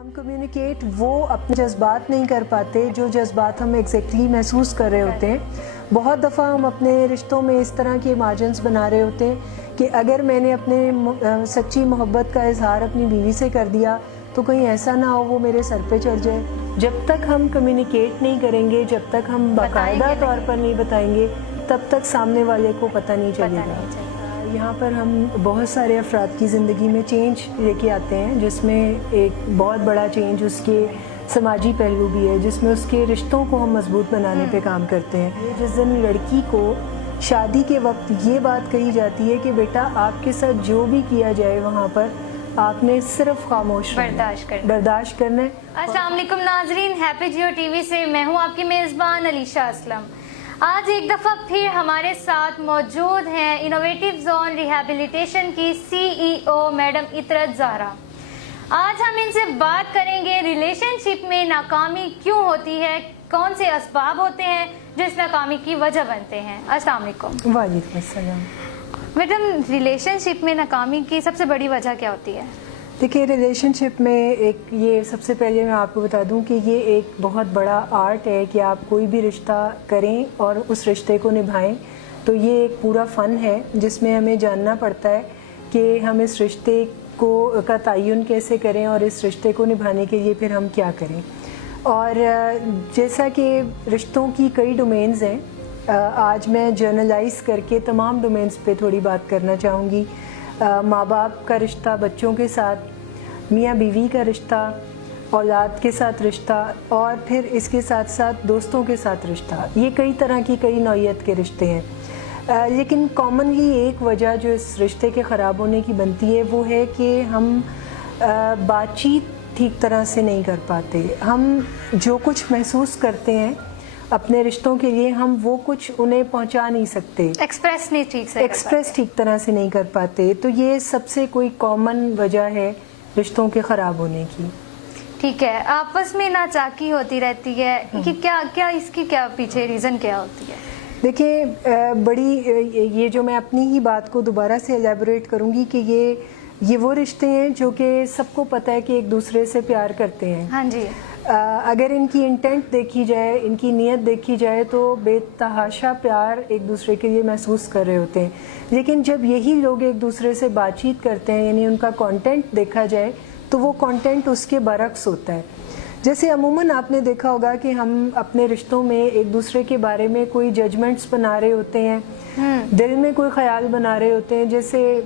ہم کمیونیکیٹ وہ اپنے جذبات نہیں کر پاتے جو جذبات ہم ایگزیکٹلی محسوس کر رہے ہوتے ہیں. بہت دفعہ ہم اپنے رشتوں میں اس طرح کے مارجنز بنا رہے ہوتے ہیں کہ اگر میں نے اپنے سچی محبت کا اظہار اپنی بیوی سے کر دیا تو کہیں ایسا نہ ہو وہ میرے سر پہ چڑھ جائے. جب تک ہم کمیونیکیٹ نہیں کریں گے، جب تک ہم باقاعدہ طور پر نہیں بتائیں گے، تب تک سامنے والے کو پتہ نہیں چلے گا. یہاں پر ہم بہت سارے افراد کی زندگی میں چینج لے کے آتے ہیں، جس میں ایک بہت بڑا چینج اس کے سماجی پہلو بھی ہے، جس میں اس کے رشتوں کو ہم مضبوط بنانے پہ کام کرتے ہیں. جس دن لڑکی کو شادی کے وقت یہ بات کہی جاتی ہے کہ بیٹا آپ کے ساتھ جو بھی کیا جائے وہاں پر آپ نے صرف خاموش برداشت کرنا ہے. السلام علیکم ناظرین، ہیپی جیو ٹی وی سے میں ہوں آپ کی میزبان علیشہ اسلم. آج ایک دفعہ پھر ہمارے ساتھ موجود ہیں انوویٹو زون ریہیبلیٹیشن کی CEO میڈم اطرت زہرا. آج ہم ان سے بات کریں گے ریلیشن شپ میں ناکامی کیوں ہوتی ہے، کون سے اسباب ہوتے ہیں جو اس ناکامی کی وجہ بنتے ہیں. السلام علیکم. وعلیکم السلام. میڈم، ریلیشن شپ میں ناکامی کی سب سے بڑی وجہ کیا ہوتی ہے؟ دیکھیے، ریلیشن شپ میں یہ سب سے پہلے میں آپ کو بتا دوں کہ یہ ایک بہت بڑا آرٹ ہے کہ آپ کوئی بھی رشتہ کریں اور اس رشتے کو نبھائیں. تو یہ ایک پورا فن ہے جس میں ہمیں جاننا پڑتا ہے کہ ہم اس رشتے کا تعین کیسے کریں اور اس رشتے کو نبھانے کے لیے پھر ہم کیا کریں. اور جیسا کہ رشتوں کی کئی ڈومینز ہیں، آج میں جرنلائز کر کے تمام ڈومینز پہ تھوڑی بات کرنا چاہوں گی. ماں باپ کا رشتہ بچوں کے ساتھ، میاں بیوی کا رشتہ، اولاد کے ساتھ رشتہ، اور پھر اس کے ساتھ ساتھ دوستوں کے ساتھ رشتہ. یہ کئی طرح کی کئی نوعیت کے رشتے ہیں، لیکن کامنلی ایک وجہ جو اس رشتے کے خراب ہونے کی بنتی ہے وہ ہے کہ ہم بات چیت ٹھیک طرح سے نہیں کر پاتے. ہم جو کچھ محسوس کرتے ہیں اپنے رشتوں کے لیے ہم وہ کچھ انہیں پہنچا نہیں سکتے، ایکسپریس ٹھیک طرح سے نہیں کر پاتے. تو یہ سب سے کوئی کامن وجہ ہے رشتوں کے خراب ہونے کی. ٹھیک ہے، آپس میں ناچاکی ہوتی رہتی ہے کہ کیا اس کی کیا پیچھے ریزن کیا ہوتی ہے؟ دیکھیں، یہ جو میں اپنی ہی بات کو دوبارہ سے ایلیبوریٹ کروں گی کہ یہ وہ رشتے ہیں جو کہ سب کو پتہ ہے کہ ایک دوسرے سے پیار کرتے ہیں. ہاں جی. اگر ان کی انٹینٹ دیکھی جائے، ان کی نیت دیکھی جائے تو بے تحاشا پیار ایک دوسرے کے لیے محسوس کر رہے ہوتے ہیں. لیکن جب یہی لوگ ایک دوسرے سے بات چیت کرتے ہیں، یعنی ان کا کانٹینٹ دیکھا جائے تو وہ کانٹینٹ اس کے برعکس ہوتا ہے. جیسے عموماً آپ نے دیکھا ہوگا کہ ہم اپنے رشتوں میں ایک دوسرے کے بارے میں کوئی ججمنٹس بنا رہے ہوتے ہیں، دل میں کوئی خیال بنا رہے ہوتے ہیں. جیسے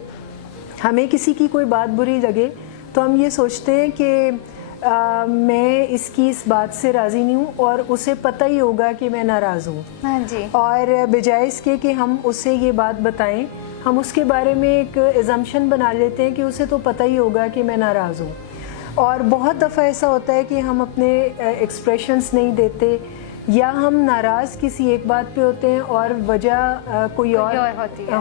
ہمیں کسی کی کوئی بات بری لگے تو ہم یہ سوچتے ہیں کہ میں اس کی اس بات سے راضی نہیں ہوں اور اسے پتہ ہی ہوگا کہ میں ناراض ہوں. ہاں جی. اور بجائے اس کے کہ ہم اسے یہ بات بتائیں، ہم اس کے بارے میں ایک ایزمپشن بنا لیتے ہیں کہ اسے تو پتہ ہی ہوگا کہ میں ناراض ہوں. اور بہت دفعہ ایسا ہوتا ہے کہ ہم اپنے ایکسپریشنز نہیں دیتے، یا ہم ناراض کسی ایک بات پہ ہوتے ہیں اور وجہ کوئی اور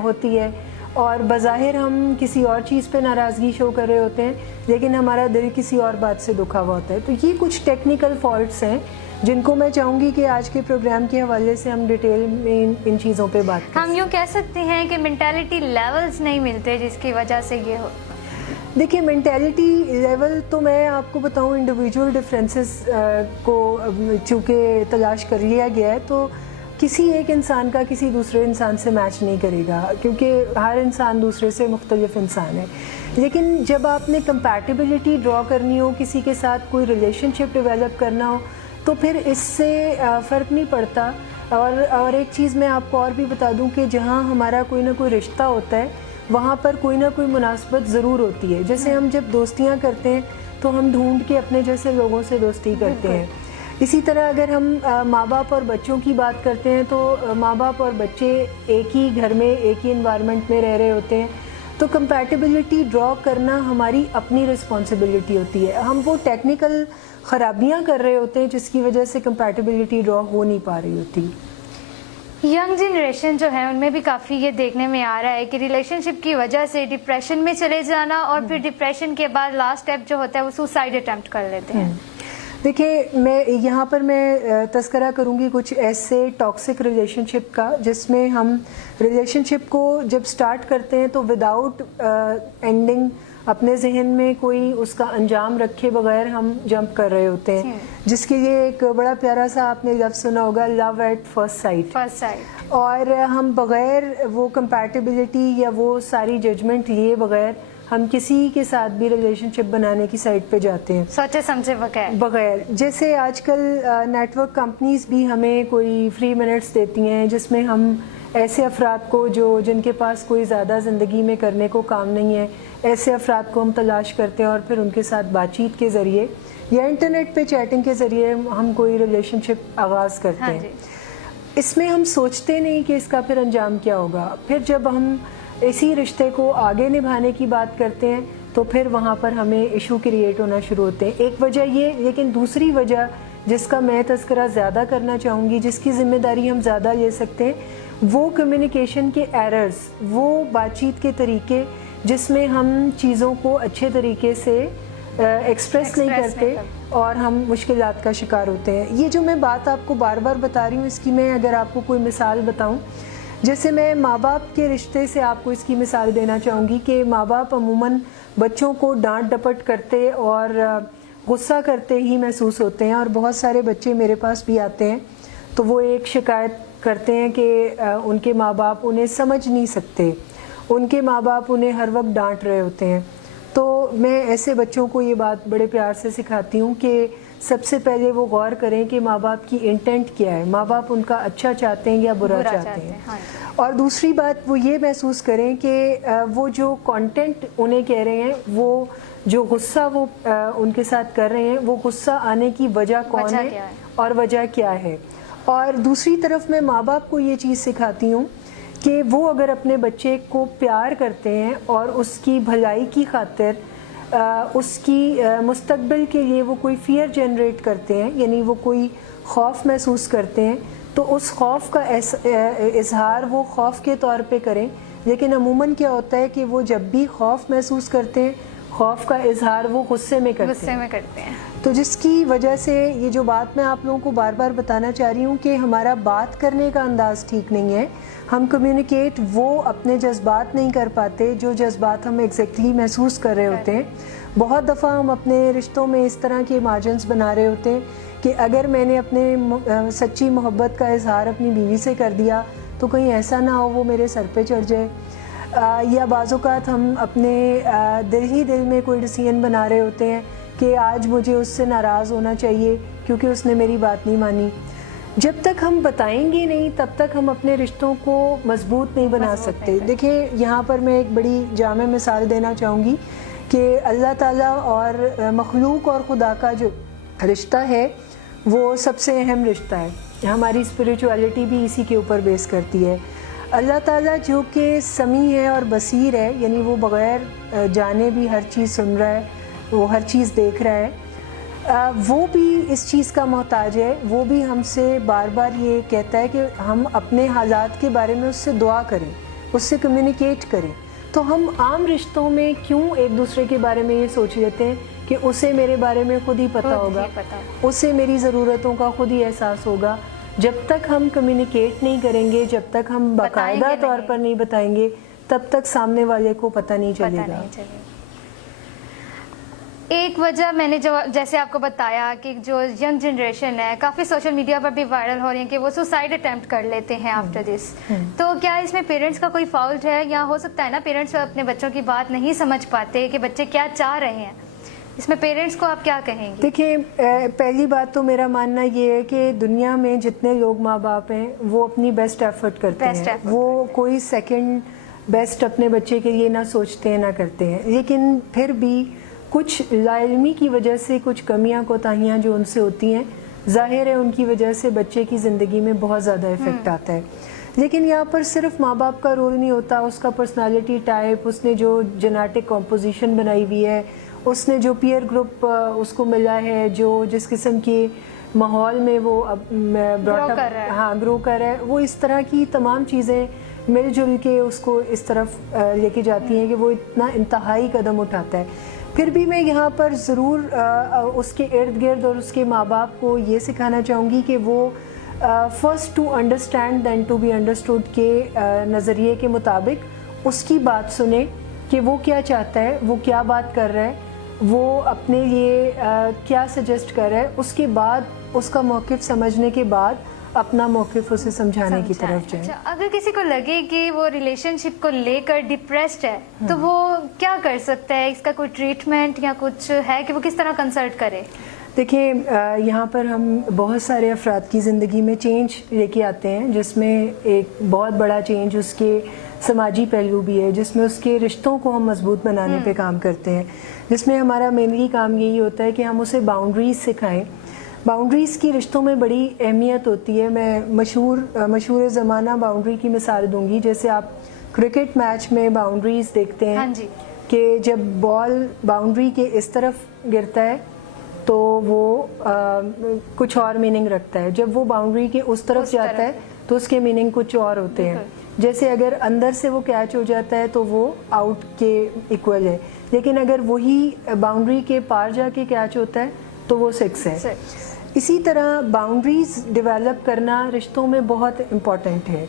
ہوتی ہے، اور بظاہر ہم کسی اور چیز پہ ناراضگی شو کر رہے ہوتے ہیں لیکن ہمارا دل کسی اور بات سے دکھا ہوا ہوتا ہے. تو یہ کچھ ٹیکنیکل فالٹس ہیں جن کو میں چاہوں گی کہ آج کے پروگرام کے حوالے سے ہم ڈیٹیل میں ان چیزوں پہ بات کریں. ہم یوں کہہ سکتے ہیں کہ مینٹیلٹی لیولز نہیں ملتے جس کی وجہ سے یہ ہو. دیکھیے، مینٹیلٹی لیول تو میں آپ کو بتاؤں انڈیویجول ڈفرینسز کو چونکہ تلاش کر لیا گیا ہے تو کسی ایک انسان کا کسی دوسرے انسان سے میچ نہیں کرے گا، کیونکہ ہر انسان دوسرے سے مختلف انسان ہے. لیکن جب آپ نے کمپیٹیبلٹی ڈرا کرنی ہو، کسی کے ساتھ کوئی ریلیشن شپ ڈیولپ کرنا ہو، تو پھر اس سے فرق نہیں پڑتا. اور ایک چیز میں آپ کو اور بھی بتا دوں کہ جہاں ہمارا کوئی نہ کوئی رشتہ ہوتا ہے وہاں پر کوئی نہ کوئی مناسبت ضرور ہوتی ہے. جیسے ہم جب دوستیاں کرتے ہیں تو ہم ڈھونڈ کے اپنے جیسے لوگوں سے دوستی کرتے ہیں. اسی طرح اگر ہم ماں باپ اور بچوں کی بات کرتے ہیں تو ماں باپ اور بچے ایک ہی گھر میں ایک ہی انوائرمنٹ میں رہ رہے ہوتے ہیں، تو کمپیٹیبلٹی ڈرا کرنا ہماری اپنی رسپانسبلٹی ہوتی ہے. ہم وہ ٹیکنیکل خرابیاں کر رہے ہوتے ہیں جس کی وجہ سے کمپیٹیبلٹی ڈرا ہو نہیں پا رہی ہوتی. ینگ جنریشن جو ہے ان میں بھی کافی یہ دیکھنے میں آ رہا ہے کہ ریلیشن شپ کی وجہ سے ڈپریشن میں چلے جانا، اور پھر ڈپریشن کے بعد لاسٹ اسٹیپ جو ہوتا ہے وہ سوسائڈ اٹیمپٹ کر لیتے ہیں. دیکھیے، یہاں پر میں تذکرہ کروں گی کچھ ایسے ٹاکسک ریلیشن شپ کا جس میں ہم ریلیشن شپ کو جب سٹارٹ کرتے ہیں تو وداؤٹ اینڈنگ اپنے ذہن میں کوئی اس کا انجام رکھے بغیر ہم جمپ کر رہے ہوتے ہیں, جس کے لیے ایک بڑا پیارا سا آپ نے لفظ سنا ہوگا, لو ایٹ فرسٹ سائٹ. اور ہم بغیر وہ کمپیٹیبلٹی یا وہ ساری ججمنٹ لیے بغیر ہم کسی کے ساتھ بھی ریلیشن شپ بنانے کی سائٹ پہ جاتے ہیں سوچے سمجھے بغیر. جیسے آج کل نیٹ ورک کمپنیز بھی ہمیں کوئی فری منٹس دیتی ہیں جس میں ہم ایسے افراد کو جن کے پاس کوئی زیادہ زندگی میں کرنے کو کام نہیں ہے, ایسے افراد کو ہم تلاش کرتے ہیں اور پھر ان کے ساتھ بات چیت کے ذریعے یا انٹرنیٹ پہ چیٹنگ کے ذریعے ہم کوئی ریلیشن شپ آغاز کرتے ہیں. اس میں ہم سوچتے نہیں کہ اس کا پھر انجام کیا ہوگا. پھر جب ہم اسی رشتے کو آگے نبھانے کی بات کرتے ہیں تو پھر وہاں پر ہمیں ایشو کریٹ ہونا شروع ہوتے ہیں. ایک وجہ یہ, لیکن دوسری وجہ جس کا میں تذکرہ زیادہ کرنا چاہوں گی, جس کی ذمہ داری ہم زیادہ لے سکتے ہیں, وہ کمیونیکیشن کے ایررز, وہ بات چیت کے طریقے جس میں ہم چیزوں کو اچھے طریقے سے ایکسپریس نہیں کرتے اور ہم مشکلات کا شکار ہوتے ہیں. یہ جو میں بات آپ کو بار بار بتا رہی ہوں, اس کی میں اگر آپ کو کوئی مثال بتاؤں, جیسے میں ماں باپ کے رشتے سے آپ کو اس کی مثال دینا چاہوں گی کہ ماں باپ عموماً بچوں کو ڈانٹ ڈپٹ کرتے اور غصہ کرتے ہی محسوس ہوتے ہیں. اور بہت سارے بچے میرے پاس بھی آتے ہیں تو وہ ایک شکایت کرتے ہیں کہ ان کے ماں باپ انہیں سمجھ نہیں سکتے, ان کے ماں باپ انہیں ہر وقت ڈانٹ رہے ہوتے ہیں. تو میں ایسے بچوں کو یہ بات بڑے پیار سے سکھاتی ہوں کہ سب سے پہلے وہ غور کریں کہ ماں باپ کی انٹینٹ کیا ہے, ماں باپ ان کا اچھا چاہتے ہیں یا برا چاہتے ہیں. اور دوسری بات وہ یہ محسوس کریں کہ وہ جو کانٹینٹ انہیں کہہ رہے ہیں, وہ جو غصہ وہ ان کے ساتھ کر رہے ہیں, وہ غصہ آنے کی وجہ کون ہے اور وجہ کیا ہے. اور دوسری طرف میں ماں باپ کو یہ چیز سکھاتی ہوں کہ وہ اگر اپنے بچے کو پیار کرتے ہیں اور اس کی بھلائی کی خاطر اس کی مستقبل کے لیے وہ کوئی فیئر جنریٹ کرتے ہیں, یعنی وہ کوئی خوف محسوس کرتے ہیں, تو اس خوف کا اظہار وہ خوف کے طور پہ کریں. لیکن عموماً کیا ہوتا ہے کہ وہ جب بھی خوف محسوس کرتے ہیں, خوف کا اظہار وہ غصے میں کرتے ہیں. تو جس کی وجہ سے یہ جو بات میں آپ لوگوں کو بار بار بتانا چاہ رہی ہوں کہ ہمارا بات کرنے کا انداز ٹھیک نہیں ہے. ہم کمیونیکیٹ وہ اپنے جذبات نہیں کر پاتے جو جذبات ہم ایگزیکٹلی محسوس کر رہے ہوتے ہیں. بہت دفعہ ہم اپنے رشتوں میں اس طرح کے مارجنز بنا رہے ہوتے ہیں کہ اگر میں نے اپنے سچی محبت کا اظہار اپنی بیوی سے کر دیا تو کہیں ایسا نہ ہو وہ میرے سر پہ چڑھ جائے. یا بعض اوقات ہم اپنے دل میں کوئی ڈیسیژن بنا رہے ہوتے ہیں کہ آج مجھے اس سے ناراض ہونا چاہیے کیونکہ اس نے میری بات نہیں مانی. جب تک ہم بتائیں گے نہیں تب تک ہم اپنے رشتوں کو مضبوط نہیں بنا سکتے. دیکھیں یہاں پر میں ایک بڑی جامع مثال دینا چاہوں گی کہ اللہ تعالیٰ اور مخلوق اور خدا کا جو رشتہ ہے وہ سب سے اہم رشتہ ہے. ہماری اسپریچولیٹی بھی اسی کے اوپر بیس کرتی ہے. اللہ تعالیٰ جو کہ سمیع ہے اور بصیر ہے, یعنی وہ بغیر جانے بھی ہر چیز سن رہا ہے, وہ ہر چیز دیکھ رہا ہے, وہ بھی اس چیز کا محتاج ہے. وہ بھی ہم سے بار بار یہ کہتا ہے کہ ہم اپنے حالات کے بارے میں اس سے دعا کریں, اس سے کمیونیکیٹ کریں. تو ہم عام رشتوں میں کیوں ایک دوسرے کے بارے میں یہ سوچ لیتے ہیں کہ اسے میرے بارے میں خود ہی پتہ ہوگا, اسے میری ضرورتوں کا خود ہی احساس ہوگا. جب تک ہم کمیونیکیٹ نہیں کریں گے, جب تک ہم باقاعدہ طور پر نہیں بتائیں گے, تب تک سامنے والے کو پتہ نہیں چلے گا. ایک وجہ میں نے جیسے آپ کو بتایا کہ جو ینگ جنریشن ہے کافی سوشل میڈیا پر بھی وائرل ہو رہی ہیں کہ وہ سوسائڈ اٹیمپٹ کر لیتے ہیں آفٹر دس. تو کیا اس میں پیرنٹس کا کوئی فالٹ ہے, یا ہو سکتا ہے نا پیرنٹس اپنے بچوں کی بات نہیں سمجھ پاتے کہ بچے کیا چاہ رہے ہیں, اس میں پیرنٹس کو آپ کیا کہیں گے؟ دیکھیں پہلی بات تو میرا ماننا یہ ہے کہ دنیا میں جتنے لوگ ماں باپ ہیں وہ اپنی بیسٹ ایفرٹ کرتے ہیں, وہ کوئی سیکنڈ بیسٹ اپنے بچے کے لیے نہ سوچتے ہیں نہ کرتے ہیں. لیکن پھر بھی کچھ لا علمی کی وجہ سے کچھ کمیاں کوتاہیاں جو ان سے ہوتی ہیں, ظاہر ہے ان کی وجہ سے بچے کی زندگی میں بہت زیادہ افیکٹ آتا ہے. لیکن یہاں پر صرف ماں باپ کا رول نہیں ہوتا, اس کا پرسنالٹی ٹائپ, اس نے جو جینیٹک کمپوزیشن بنائی ہوئی ہے, اس نے جو پیئر گروپ اس کو ملا ہے, جو جس قسم کی ماحول میں وہ گرو کر رہا ہے, وہ اس طرح کی تمام چیزیں مل جل کے اس کو اس طرف لے کے جاتی ہیں کہ وہ اتنا انتہائی قدم اٹھاتا ہے. پھر بھی میں یہاں پر ضرور اس کے ارد گرد اور اس کے ماں باپ کو یہ سکھانا چاہوں گی کہ وہ first to understand then to be understood کے نظریے کے مطابق اس کی بات سنیں کہ وہ کیا چاہتا ہے, وہ کیا بات کر رہا ہے, وہ اپنے لیے کیا سجیسٹ کر رہا ہے, اس کے بعد اس کا موقف سمجھنے کے بعد اپنا موقف اسے سمجھانے کی طرف جائیں. اچھا, اگر کسی کو لگے کہ وہ ریلیشن شپ کو لے کر ڈپریسڈ ہے تو وہ کیا کر سکتا ہے؟ اس کا کوئی ٹریٹمنٹ یا کچھ ہے کہ وہ کس طرح کنسلٹ کرے؟ دیکھیں, یہاں پر ہم بہت سارے افراد کی زندگی میں چینج لے کے آتے ہیں, جس میں ایک بہت بڑا چینج اس کے سماجی پہلو بھی ہے, جس میں اس کے رشتوں کو ہم مضبوط بنانے پہ کام کرتے ہیں, جس میں ہمارا مینلی کام یہی ہوتا ہے کہ ہم اسے باؤنڈریز سکھائیں. باؤنڈریز کی رشتوں میں بڑی اہمیت ہوتی ہے. میں مشہور زمانہ باؤنڈری کی مثال دوں گی. جیسے آپ کرکٹ میچ میں باؤنڈریز دیکھتے ہیں کہ جب بال باؤنڈری کے اس طرف گرتا ہے تو وہ کچھ اور میننگ رکھتا ہے, جب وہ باؤنڈری کے اس طرف جاتا ہے تو اس کے میننگ کچھ اور ہوتے ہیں. جیسے اگر اندر سے وہ کیچ ہو جاتا ہے تو وہ آؤٹ کے ایکول ہے, لیکن اگر وہی باؤنڈری کے پار جا کے کیچ ہوتا ہے تو وہ 6 ہے. اسی طرح باؤنڈریز ڈیولپ کرنا رشتوں میں بہت امپورٹنٹ ہے.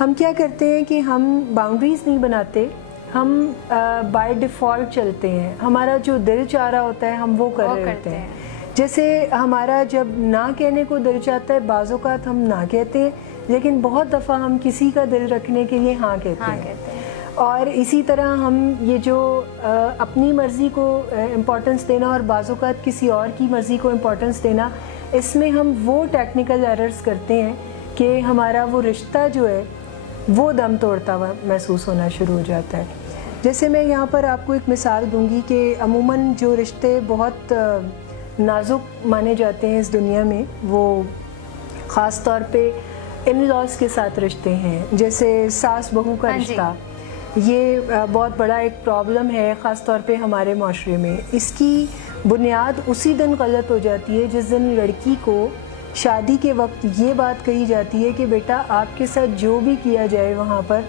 ہم کیا کرتے ہیں کہ ہم باؤنڈریز نہیں بناتے, ہم بائی ڈیفالٹ چلتے ہیں. ہمارا جو دل چاہ رہا ہوتا ہے ہم وہ کر رہے ہوتے ہیں. جیسے ہمارا جب نہ کہنے کو دل چاہتا ہے, بعض اوقات ہم نہ کہتے ہیں, لیکن بہت دفعہ ہم کسی کا دل رکھنے کے لیے ہاں کہتے ہیں. اور اسی طرح ہم یہ جو اپنی مرضی کو امپورٹنس دینا اور بعض اوقات کسی اور کی مرضی کو امپورٹنس دینا, اس میں ہم وہ ٹیکنیکل ایررز کرتے ہیں کہ ہمارا وہ رشتہ جو ہے وہ دم توڑتا ہوا محسوس ہونا شروع ہو جاتا ہے. جیسے میں یہاں پر آپ کو ایک مثال دوں گی کہ عموماً جو رشتے بہت نازک مانے جاتے ہیں اس دنیا میں, وہ خاص طور پہ ان لاز کے ساتھ رشتے ہیں. جیسے ساس بہو کا رشتہ, یہ بہت بڑا ایک پرابلم ہے خاص طور پہ ہمارے معاشرے میں. اس کی بنیاد اسی دن غلط ہو جاتی ہے جس دن لڑکی کو شادی کے وقت یہ بات کہی جاتی ہے کہ بیٹا آپ کے ساتھ جو بھی کیا جائے وہاں پر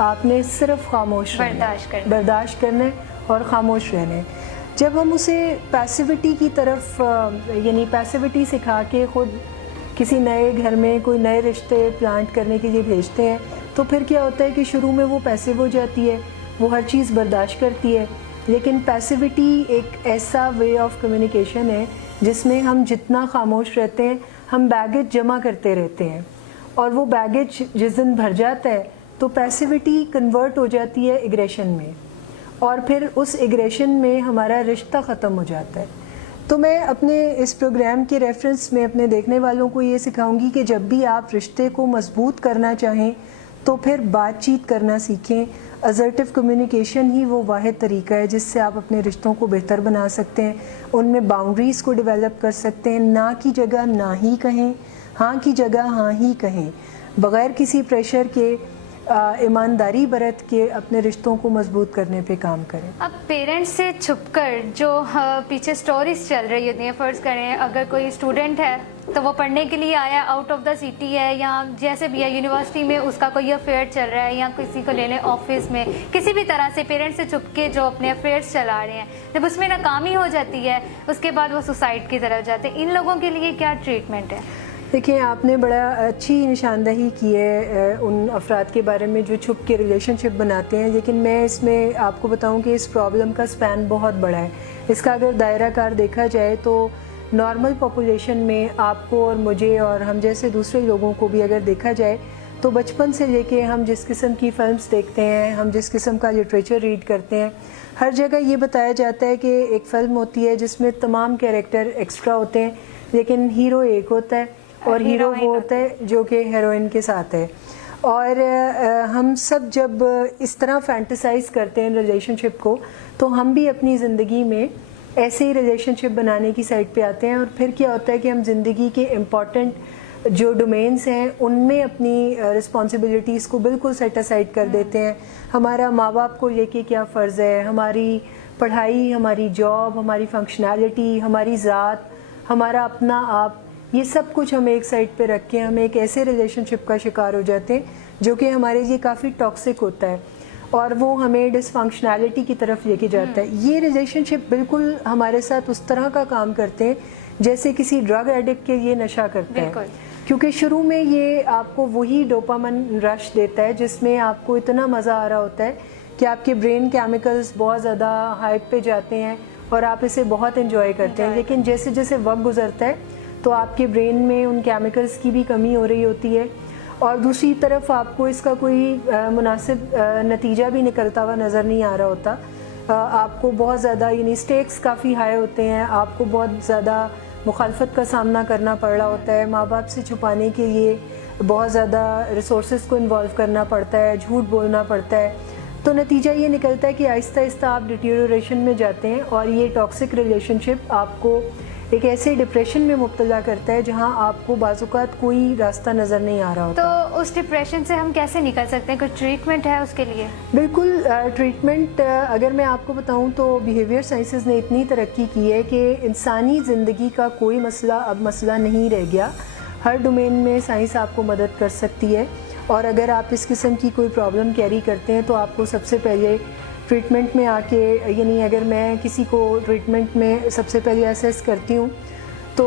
آپ نے صرف خاموش برداشت کرنا ہے اور خاموش رہنا ہے. جب ہم اسے پیسیوٹی کی طرف یعنی پیسیوٹی سکھا کے خود کسی نئے گھر میں کوئی نئے رشتے پلانٹ کرنے کے لیے بھیجتے ہیں تو پھر کیا ہوتا ہے کہ شروع میں وہ پیسیو ہو جاتی ہے, وہ ہر چیز برداشت کرتی ہے. لیکن پیسیوٹی ایک ایسا وے آف کمیونیکیشن ہے جس میں ہم جتنا خاموش رہتے ہیں ہم بیگیج جمع کرتے رہتے ہیں, اور وہ بیگیج جس دن بھر جاتا ہے تو پیسیوٹی کنورٹ ہو جاتی ہے ایگریشن میں, اور پھر اس ایگریشن میں ہمارا رشتہ ختم ہو جاتا ہے. تو میں اپنے اس پروگرام کے ریفرنس میں اپنے دیکھنے والوں کو یہ سکھاؤں گی کہ جب بھی آپ رشتے کو مضبوط کرنا چاہیں تو پھر بات چیت کرنا سیکھیں. اسرٹیو کمیونیکیشن ہی وہ واحد طریقہ ہے جس سے آپ اپنے رشتوں کو بہتر بنا سکتے ہیں, ان میں باؤنڈریز کو ڈیولپ کر سکتے ہیں. نہ کی جگہ نہ ہی کہیں, ہاں کی جگہ ہاں ہی کہیں, بغیر کسی پریشر کے ایمانداری برت کے اپنے رشتوں کو مضبوط کرنے پہ کام کریں. اب پیرنٹس سے چھپ کر جو پیچھے سٹوریز چل رہی ہوتی ہیں, فرض کریں اگر کوئی اسٹوڈنٹ ہے تو وہ پڑھنے کے لیے آیا, آؤٹ آف دا سٹی ہے یا جیسے بھی ہے یونیورسٹی میں اس کا کوئی افیئر چل رہا ہے, یا کسی کو لے لیں آفس میں, کسی بھی طرح سے پیرنٹس سے چھپ کے جو اپنے افیئرس چلا رہے ہیں, جب اس میں ناکامی ہو جاتی ہے اس کے بعد وہ سوسائڈ کی طرف جاتے ہیں, ان لوگوں کے لیے کیا ٹریٹمنٹ ہے؟ دیکھیں, آپ نے بڑا اچھی نشاندہی کی ہے ان افراد کے بارے میں جو چھپ کے ریلیشن شپ بناتے ہیں, لیکن میں اس میں آپ کو بتاؤں کہ اس پرابلم کا سپین بہت بڑا ہے. اس کا اگر دائرہ کار دیکھا جائے تو نارمل پاپولیشن میں آپ کو اور مجھے اور ہم جیسے دوسرے لوگوں کو بھی اگر دیکھا جائے تو بچپن سے لے کے ہم جس قسم کی فلمز دیکھتے ہیں, ہم جس قسم کا لٹریچر ریڈ کرتے ہیں, ہر جگہ یہ بتایا جاتا ہے کہ ایک فلم ہوتی ہے جس میں تمام کیریکٹر ایکسٹرا ہوتے ہیں لیکن ہیرو ایک ہوتا ہے, اور ہیرو وہ ہوتا ہے جو کہ ہیروئن کے ساتھ ہے. اور ہم سب جب اس طرح فینٹیسائز کرتے ہیں ریلیشن شپ کو تو ہم بھی اپنی زندگی میں ایسے ہی ریلیشن شپ بنانے کی سائڈ پہ آتے ہیں, اور پھر کیا ہوتا ہے کہ ہم زندگی کے امپورٹنٹ جو ڈومینس ہیں ان میں اپنی رسپانسبلٹیز کو بالکل سیٹ اسائڈ کر دیتے ہیں. ہمارا ماں باپ کو لے کے کیا فرض ہے, ہماری پڑھائی, ہماری جاب, ہماری فنکشنالٹی, ہماری ذات, ہمارا اپنا آپ, یہ سب کچھ ہم ایک سائڈ پہ رکھ کے ہم ایک ایسے ریلیشن شپ کا شکار ہو جاتے ہیں جو کہ ہمارے لیے کافی ٹاکسک ہوتا ہے اور وہ ہمیں ڈس فنکشنالٹی کی طرف لے کے جاتا ہے. یہ ریلیشن شپ بالکل ہمارے ساتھ اس طرح کا کام کرتے ہیں جیسے کسی ڈرگ ایڈکٹ کے یہ نشہ کرتا ہے, کیونکہ شروع میں یہ آپ کو وہی ڈوپامن رش دیتا ہے جس میں آپ کو اتنا مزہ آ رہا ہوتا ہے کہ آپ کے برین کیمیکلز بہت زیادہ ہائپ پہ جاتے ہیں اور آپ اسے بہت انجوائے کرتے ہیں، لیکن جیسے جیسے وقت گزرتا ہے تو آپ کے برین میں ان کیمیکلز کی بھی کمی ہو رہی ہوتی ہے، اور دوسری طرف آپ کو اس کا کوئی مناسب نتیجہ بھی نکلتا ہوا نظر نہیں آ رہا ہوتا. آپ کو بہت زیادہ یعنی سٹیکس کافی ہائی ہوتے ہیں، آپ کو بہت زیادہ مخالفت کا سامنا کرنا پڑ رہا ہوتا ہے، ماں باپ سے چھپانے کے لیے بہت زیادہ ریسورسز کو انوالو کرنا پڑتا ہے، جھوٹ بولنا پڑتا ہے. تو نتیجہ یہ نکلتا ہے کہ آہستہ آہستہ آپ ڈیٹیریوریشن میں جاتے ہیں، اور یہ ٹاکسک ریلیشن شپ آپ کو ایک ایسے ڈپریشن میں مبتلا کرتا ہے جہاں آپ کو بعض اوقات کوئی راستہ نظر نہیں آ رہا ہوتا. تو اس ڈپریشن سے ہم کیسے نکل سکتے ہیں؟ کوئی ٹریٹمنٹ ہے اس کے لیے؟ بالکل ٹریٹمنٹ اگر میں آپ کو بتاؤں تو بیہیویئر سائنسز نے اتنی ترقی کی ہے کہ انسانی زندگی کا کوئی مسئلہ اب مسئلہ نہیں رہ گیا. ہر ڈومین میں سائنس آپ کو مدد کر سکتی ہے، اور اگر آپ اس قسم کی کوئی پرابلم کیری کرتے ہیں تو آپ کو سب سے پہلے ٹریٹمنٹ میں آ کے، یعنی اگر میں کسی کو ٹریٹمنٹ میں سب سے پہلے اسیس کرتی ہوں تو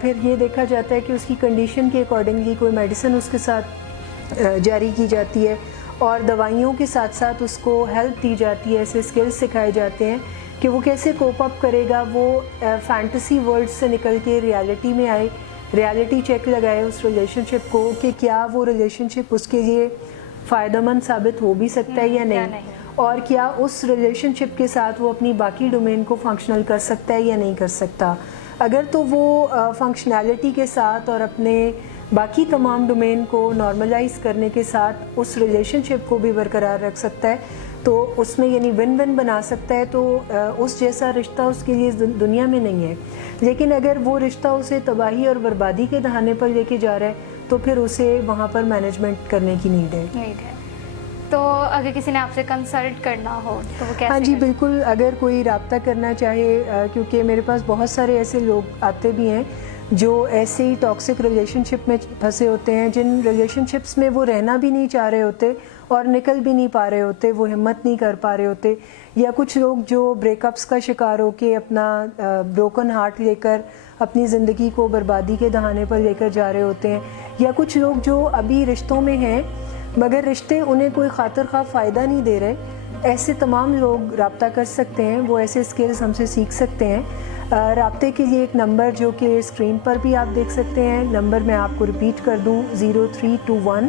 پھر یہ دیکھا جاتا ہے کہ اس کی کنڈیشن کے اکارڈنگلی کوئی میڈیسن اس کے ساتھ جاری کی جاتی ہے، اور دوائیوں کے ساتھ ساتھ اس کو ہیلپ دی جاتی ہے، ایسے اسکلز سکھائے جاتے ہیں کہ وہ کیسے کوپ اپ کرے گا، وہ فینٹیسی ورلڈ سے نکل کے ریالٹی میں آئے، ریالٹی چیک لگائے اس ریلیشن شپ کو کہ کیا وہ ریلیشن شپ اس کے لیے فائدہ مند ثابت ہو بھی سکتا ہے یا نہیں، اور کیا اس ریلیشن شپ کے ساتھ وہ اپنی باقی ڈومین کو فنکشنل کر سکتا ہے یا نہیں کر سکتا. اگر تو وہ فنکشنالٹی کے ساتھ اور اپنے باقی تمام ڈومین کو نارملائز کرنے کے ساتھ اس ریلیشن شپ کو بھی برقرار رکھ سکتا ہے تو اس میں یعنی ون ون بنا سکتا ہے، تو اس جیسا رشتہ اس کے لیے دنیا میں نہیں ہے. لیکن اگر وہ رشتہ اسے تباہی اور بربادی کے دہانے پر لے کے جا رہا ہے تو پھر اسے وہاں پر مینجمنٹ کرنے کی نیڈ ہے. تو اگر کسی نے آپ سے کنسلٹ کرنا ہو تو وہ کیسے؟ ہاں جی بالکل، اگر کوئی رابطہ کرنا چاہے، کیونکہ میرے پاس بہت سارے ایسے لوگ آتے بھی ہیں جو ایسے ہی ٹاکسک ریلیشن شپ میں پھنسے ہوتے ہیں، جن ریلیشن شپس میں وہ رہنا بھی نہیں چاہ رہے ہوتے اور نکل بھی نہیں پا رہے ہوتے، وہ ہمت نہیں کر پا رہے ہوتے، یا کچھ لوگ جو بریک اپس کا شکار ہو کے اپنا بروکن ہارٹ لے کر اپنی زندگی کو بربادی کے دہانے پر لے کر جا رہے ہوتے ہیں، یا کچھ لوگ جو ابھی رشتوں میں ہیں مگر رشتے انہیں کوئی خاطر خواہ فائدہ نہیں دے رہے. ایسے تمام لوگ رابطہ کر سکتے ہیں، وہ ایسے اسکلز ہم سے سیکھ سکتے ہیں. رابطے کے لیے ایک نمبر جو کہ اسکرین پر بھی آپ دیکھ سکتے ہیں، نمبر میں آپ کو ریپیٹ کر دوں، 0321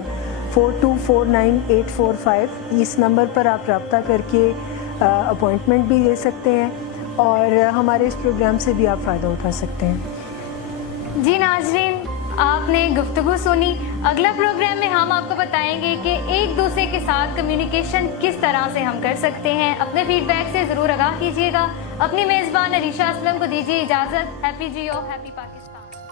4249 845. اس نمبر پر آپ رابطہ کر کے اپوائنٹمنٹ بھی لے سکتے ہیں اور ہمارے اس پروگرام سے بھی آپ فائدہ اٹھا سکتے ہیں. جی ناظرین، آپ نے گفتگو سنی. اگلا پروگرام میں ہم آپ کو بتائیں گے کہ ایک دوسرے کے ساتھ کمیونیکیشن کس طرح سے ہم کر سکتے ہیں. اپنے فیڈ بیک سے ضرور آگاہ کیجیے گا. اپنی میزبان علیشہ اسلم کو دیجیے اجازت. ہیپی جیو، ہیپی پاکستان.